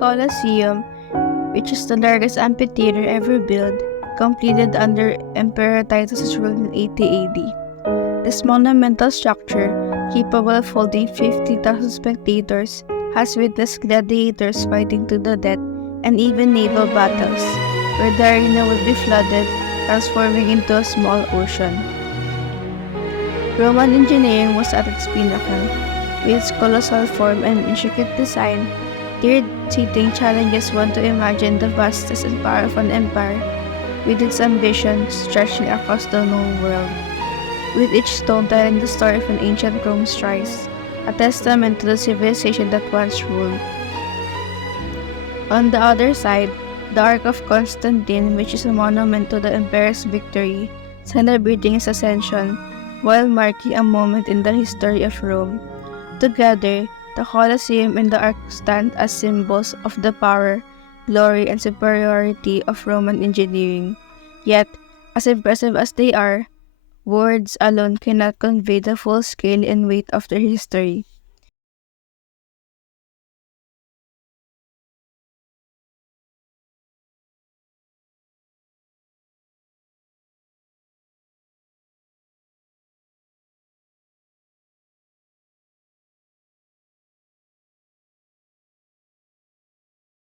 Colosseum, which is the largest amphitheater ever built, completed under Emperor Titus' rule in 80 AD. This monumental structure, capable of holding 50,000 spectators, has witnessed gladiators fighting to the death and even naval battles, where the arena would be flooded, transforming into a small ocean. Roman engineering was at its pinnacle. With its colossal form and intricate design, tiered seating challenges one to imagine the vastness and power of an empire, with its ambition stretching across the known world. With each stone telling the story of an ancient Rome's rise, a testament to the civilization that once ruled. On the other side, the Ark of Constantine, which is a monument to the emperor's victory, celebrating his ascension, while marking a moment in the history of Rome. Together, the Colosseum and the Ark stand as symbols of the power, glory, and superiority of Roman engineering. Yet, as impressive as they are, words alone cannot convey the full scale and weight of their history.